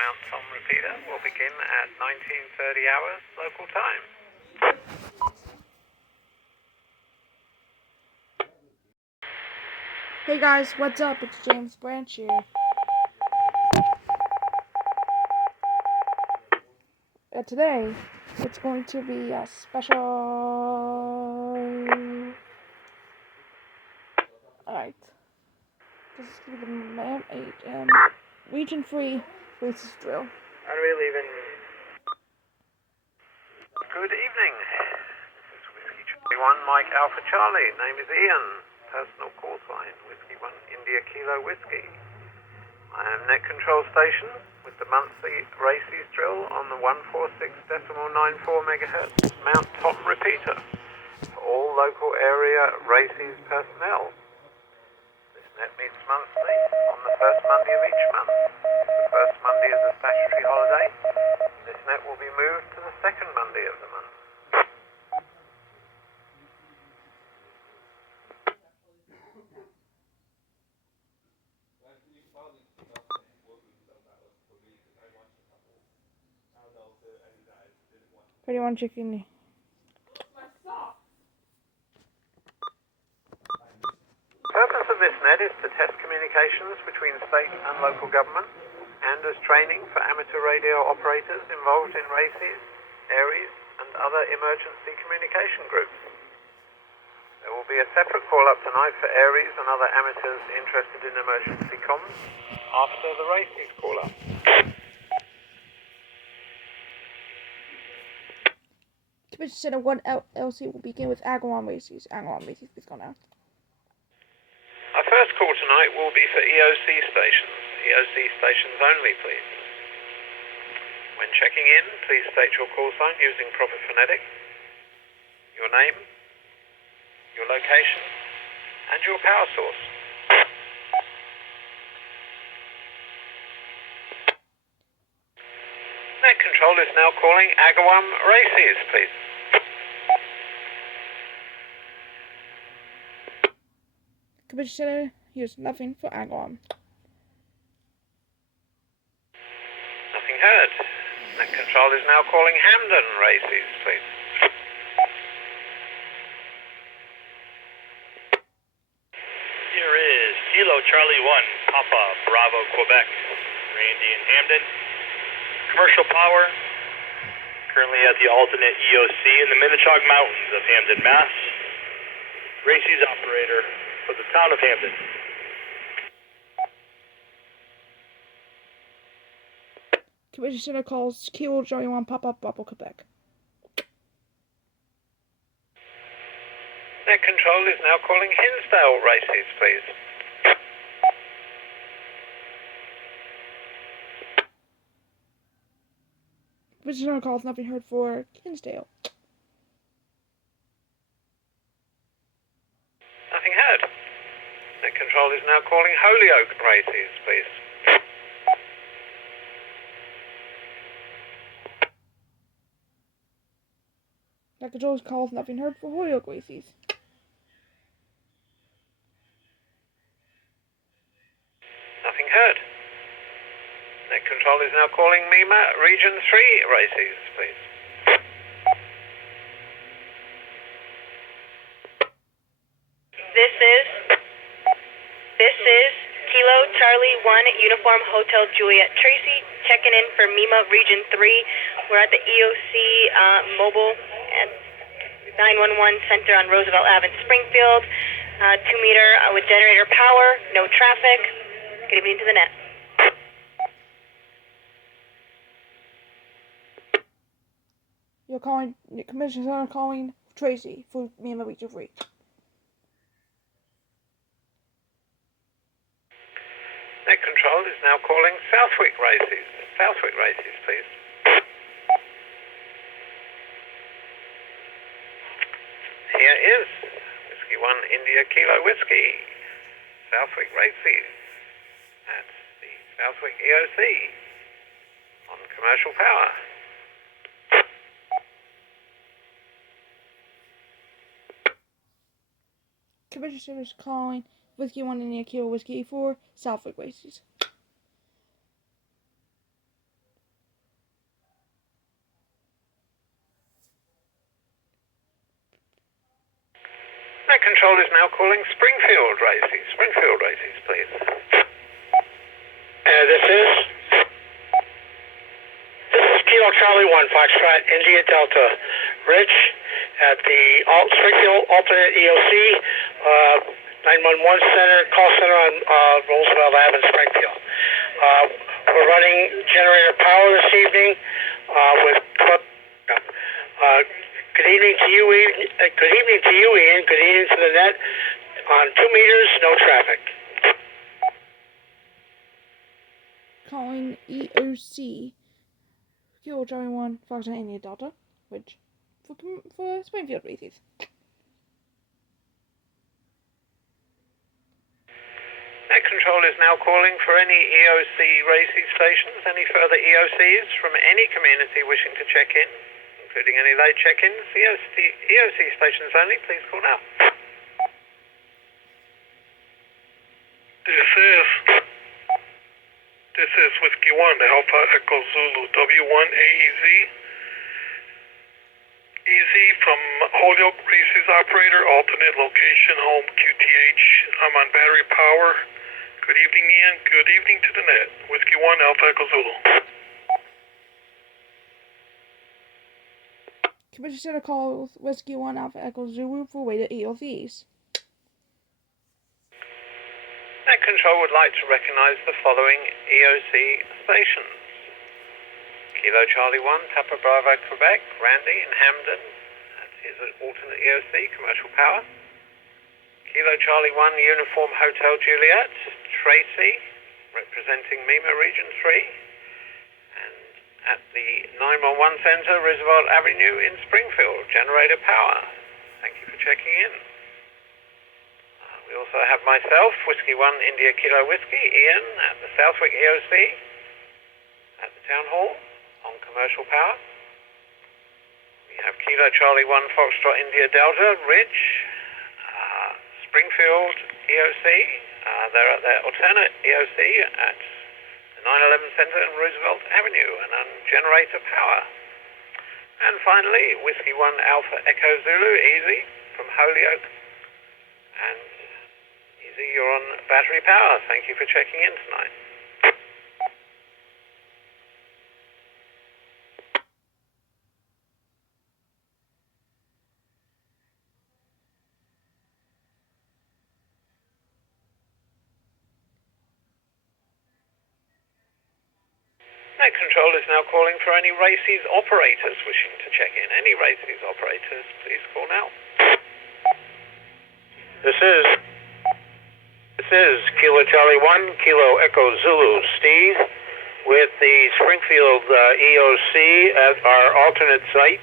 Mount Tom repeater will begin at 19:30 hours local time. Hey guys, what's up? It's James Branch here. Today, it's going to be a special... Alright. This is going to be the MAM 8 Region 3 Races Drill. How do we leave in? Good evening. This is Whiskey Charlie 1, Mike Alpha Charlie. Name is Ian. Personal call sign, Whiskey 1, India Kilo Whiskey. I am net control station with the monthly races drill on the 146.94 MHz Mount Tom repeater for all local area races personnel. This net meets monthly on the first Monday of each month. If the first Monday is a statutory holiday, this net will be moved to the second Monday of the month. Anyone checking? The purpose of this net is to test communications between state and local government and as training for amateur radio operators involved in races, ARES and other emergency communication groups. There will be a separate call-up tonight for ARES and other amateurs interested in emergency comms after the races call-up. Commission Center 1 LC will begin with Agawam races. Agawam races, please go now. Our first call tonight will be for EOC stations. EOC stations only, please. When checking in, please state your call sign using proper phonetic, your name, your location, and your power source. Net control is now calling Agawam races, please. Commission Center, here's nothing for Agawam. Nothing heard. Net control is now calling Hamden races, please. Here is Kilo Charlie 1, Papa Bravo, Quebec. Randy in Hamden. Commercial power. Currently at the alternate EOC in the Minnetonka Mountains of Hamden, Mass. Races operator for the town of Hamden. Commission Center calls Kilo Charlie 1 Papa Bravo, Quebec. Net control is now calling Hinsdale races, please. Commission Center calls nothing heard for Hinsdale. Nothing heard. Net control is now calling Holyoke races, please. Net control calls nothing heard for Holyoke races. Nothing heard. Net control is now calling MEMA Region 3 races, please. This is Kilo Charlie 1 Uniform Hotel Juliet Tracy, checking in for MEMA Region 3. We're at the EOC mobile at 911 Center on Roosevelt Ave in Springfield. 2 meter with generator power, no traffic. Good evening to the net. You're calling, Commission Center calling Tracy for MEMA Region 3. Net control is now calling Southwick races. Southwick races, please. Here is Whiskey 1 India Kilo Whiskey. Southwick races at the Southwick EOC on commercial power. Commission Center is calling Whiskey 1 India Kilo Whiskey for Southwick races. Net Control is now calling Springfield races. Springfield races, please. This is Kilo Charlie 1, Foxtrot, India Delta. Rich at the Springfield alternate EOC, 911 center, call center on Roosevelt Ave in Springfield. We're running generator power this evening with. Good evening to you, Ian. Good evening to you, Ian. Good evening to the net. On 2 meters, no traffic. Calling EOC. Kilo Charlie 1, Foxtrot, India Delta. Which for Springfield races. Net Control is now calling for any EOC racing stations, any further EOCs from any community wishing to check in, including any late check-ins. EOC stations only, please call now. This is Whiskey 1, Alpha Echo Zulu, W1 AEZ. EZ from Holyoke Races Operator, alternate location, home QTH. I'm on battery power. Good evening, Ian. Good evening to the net. Whiskey 1, Alpha Echo Zulu. Commission a call with Whiskey 1 Alpha Echo Zulu for weighted EOCs. Net Control would like to recognise the following EOC stations. Kilo Charlie 1, Papa Bravo, Quebec, Randy in Hamden. That is an alternate EOC, commercial power. Kilo Charlie 1, Uniform Hotel Juliet, Tracy, representing MEMA Region 3. And at the 911 Centre, Roosevelt Avenue in Springfield, generator power. Thank you for checking in. We also have myself, Whiskey 1, India Kilo Whiskey, Ian at the Southwick EOC, at the Town Hall, on commercial power. We have Kilo Charlie 1, Foxtrot India Delta, Rich, Springfield EOC. They're at their alternate EOC at the 911 Centre and Roosevelt Avenue and on generator power. And finally, Whiskey 1 Alpha Echo Zulu, Easy, from Holyoke. And Easy, you're on battery power. Thank you for checking in tonight. Net Control is now calling for any races operators wishing to check in. Any races operators, please call now. This is Kilo Charlie 1, Kilo Echo Zulu, Steve, with the Springfield EOC at our alternate site,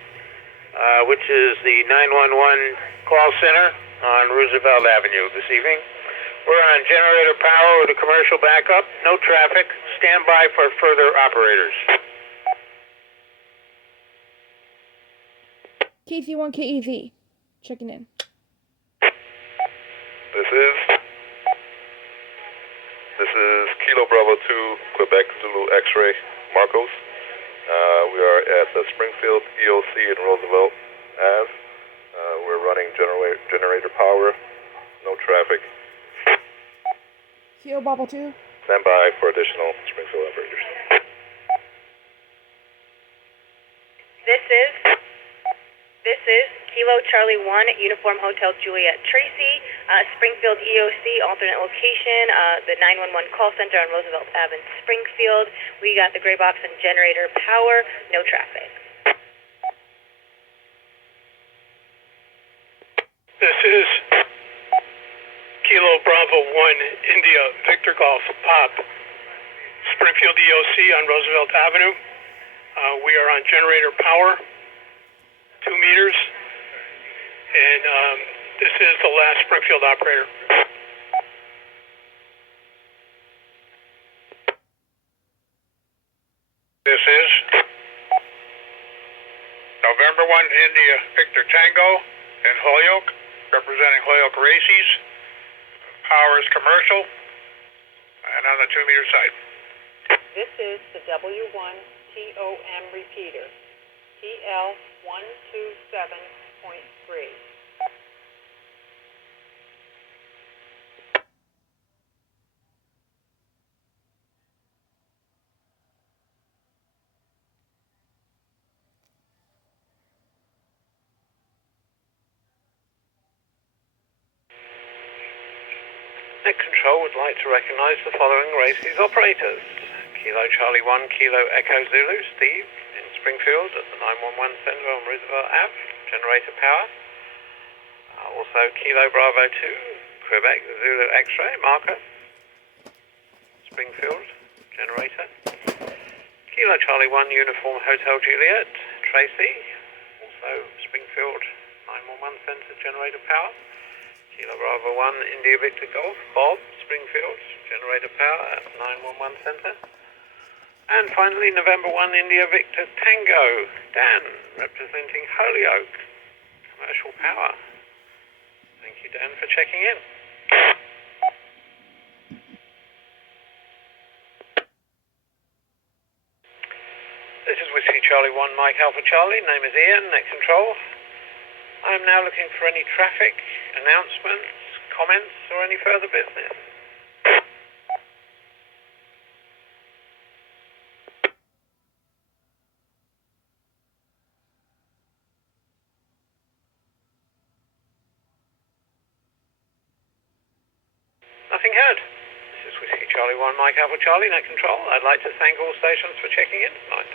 which is the 911 call center on Roosevelt Avenue this evening. We're on generator power with a commercial backup, no traffic. Stand by for further operators. KC1 KEZ, checking in. This is Kilo Bravo 2, Quebec Zulu X-Ray, Marcos. We are at the Springfield EOC in Roosevelt Ave. We're running generator power, no traffic. Kilo Bravo 2. Stand by for additional Springfield operators. This is Kilo Charlie 1, Uniform Hotel Juliet Tracy, Springfield EOC, alternate location, the 911 call center on Roosevelt Ave in Springfield. We got the gray box and generator power, no traffic. This is Kilo Bravo 1, India Victor Golf Pop, Springfield EOC on Roosevelt Avenue. We are on generator power, 2 meters, and this is the last Springfield operator. This is November 1, India Victor Tango in Holyoke, representing Holyoke Races. Power is commercial, and on the 2 meter side. This is the W1 TOM repeater, TL 127.3. Net Control would like to recognize the following races operators. Kilo Charlie 1, Kilo Echo Zulu, Steve, in Springfield at the 911 Center on Roosevelt Ave, generator power. Also Kilo Bravo 2, Quebec Zulu X-ray, marker, Springfield, generator. Kilo Charlie 1, Uniform Hotel Juliet, Tracy, also Springfield 911 Center, generator power. Kilo Bravo 1, India Victor Golf, Bob, Springfield, generator power at 911 Center. And finally, November 1, India Victor Tango, Dan, representing Holyoke, commercial power. Thank you, Dan, for checking in. This is Whiskey Charlie 1, Mike Alpha Charlie, name is Ian, Net Control. I am now looking for any traffic, announcements, comments, or any further business. Nothing heard. This is Whiskey Charlie 1, Mike Alpha Charlie, Net Control. I'd like to thank all stations for checking in tonight.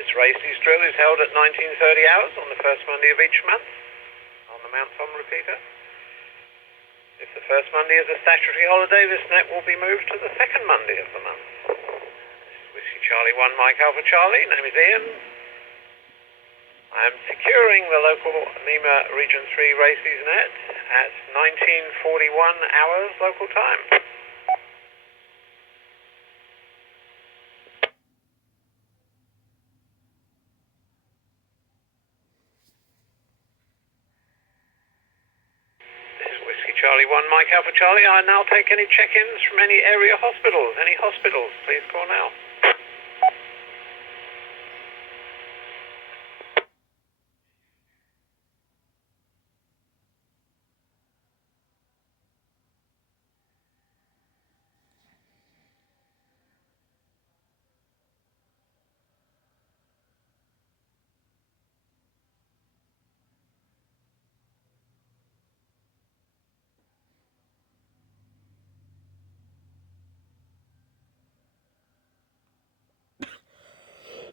This race East drill is held at 19:30 hours on the first Monday of each month on the Mount Tom repeater. If the first Monday is a statutory holiday, this net will be moved to the second Monday of the month. This is Whiskey Charlie 1, Mike Alpha Charlie, name is Ian. I am securing the local MEMA Region 3 races net at 19:41 hours local time. Charlie 1, Mike Alpha Charlie. I now take any check-ins from any area hospitals. Any hospitals, please call now.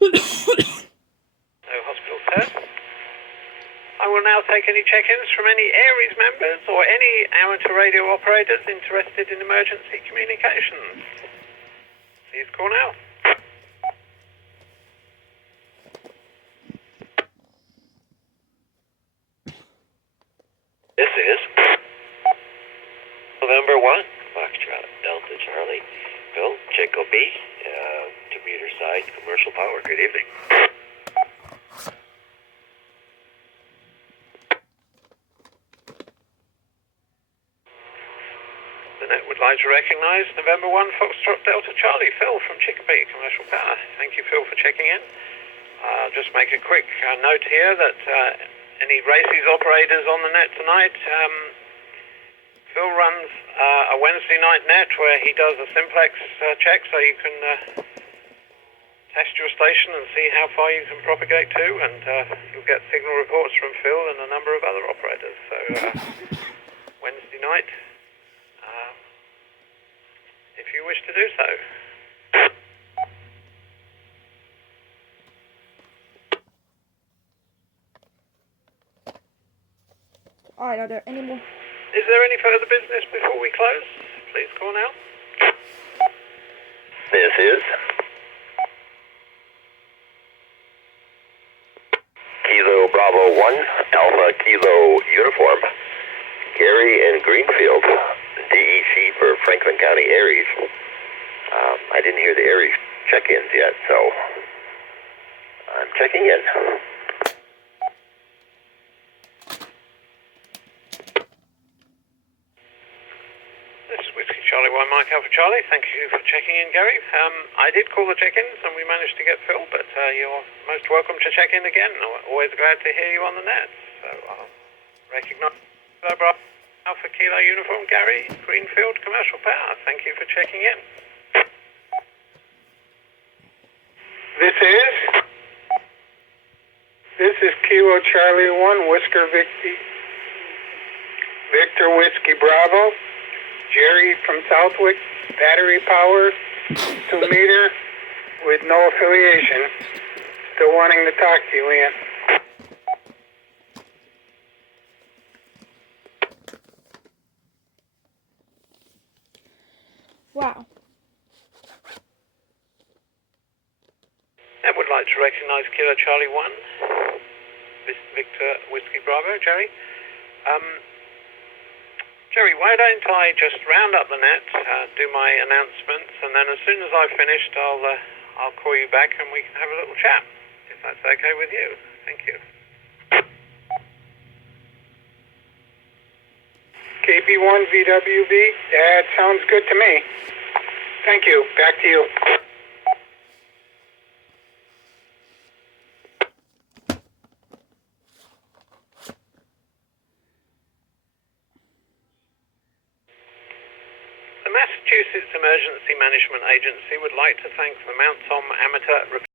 No hospital, sir. I will now take any check-ins from any ARES members or any amateur radio operators interested in emergency communications. Please call now. This is November 1, Foxtrot Delta Charlie, Phil, Chico B, commuter side, commercial power. Good evening. The net would like to recognize November 1, Foxtrot Delta Charlie, Phil from Chicopee, commercial power. Thank you, Phil, for checking in. I'll just make a quick note here that any races operators on the net tonight, Phil runs a Wednesday night net where he does a simplex check so you can test your station and see how far you can propagate to, and you'll get signal reports from Phil and a number of other operators. So Wednesday night, if you wish to do so. Alright, are there any more? Is there any further business before we close? Please call now. This is Kilo Bravo 1, Alpha Kilo Uniform, Gary and Greenfield, DEC for Franklin County ARES. I didn't hear the ARES check-ins yet, so I'm checking in. Charlie 1, Mike Alpha Charlie. Thank you for checking in, Gary. I did call the check-ins and we managed to get Phil, but you're most welcome to check in again. Always glad to hear you on the net. So I'll recognize Alpha Kilo Uniform, Gary, Greenfield, Commercial Power. Thank you for checking in. This is Kilo Charlie 1, Whisker Victor Whiskey Bravo. Jerry from Southwick, battery power, 2 meter, with no affiliation. Still wanting to talk to you, Ian. Wow. I would like to recognize Kilo Charlie 1, Victor Whiskey Bravo, Jerry. Jerry, why don't I just round up the net, do my announcements, and then as soon as I've finished, I'll call you back and we can have a little chat, if that's okay with you. Thank you. KB1 VWB, that sounds good to me. Thank you. Back to you. The Massachusetts Emergency Management Agency would like to thank the Mount Tom Amateur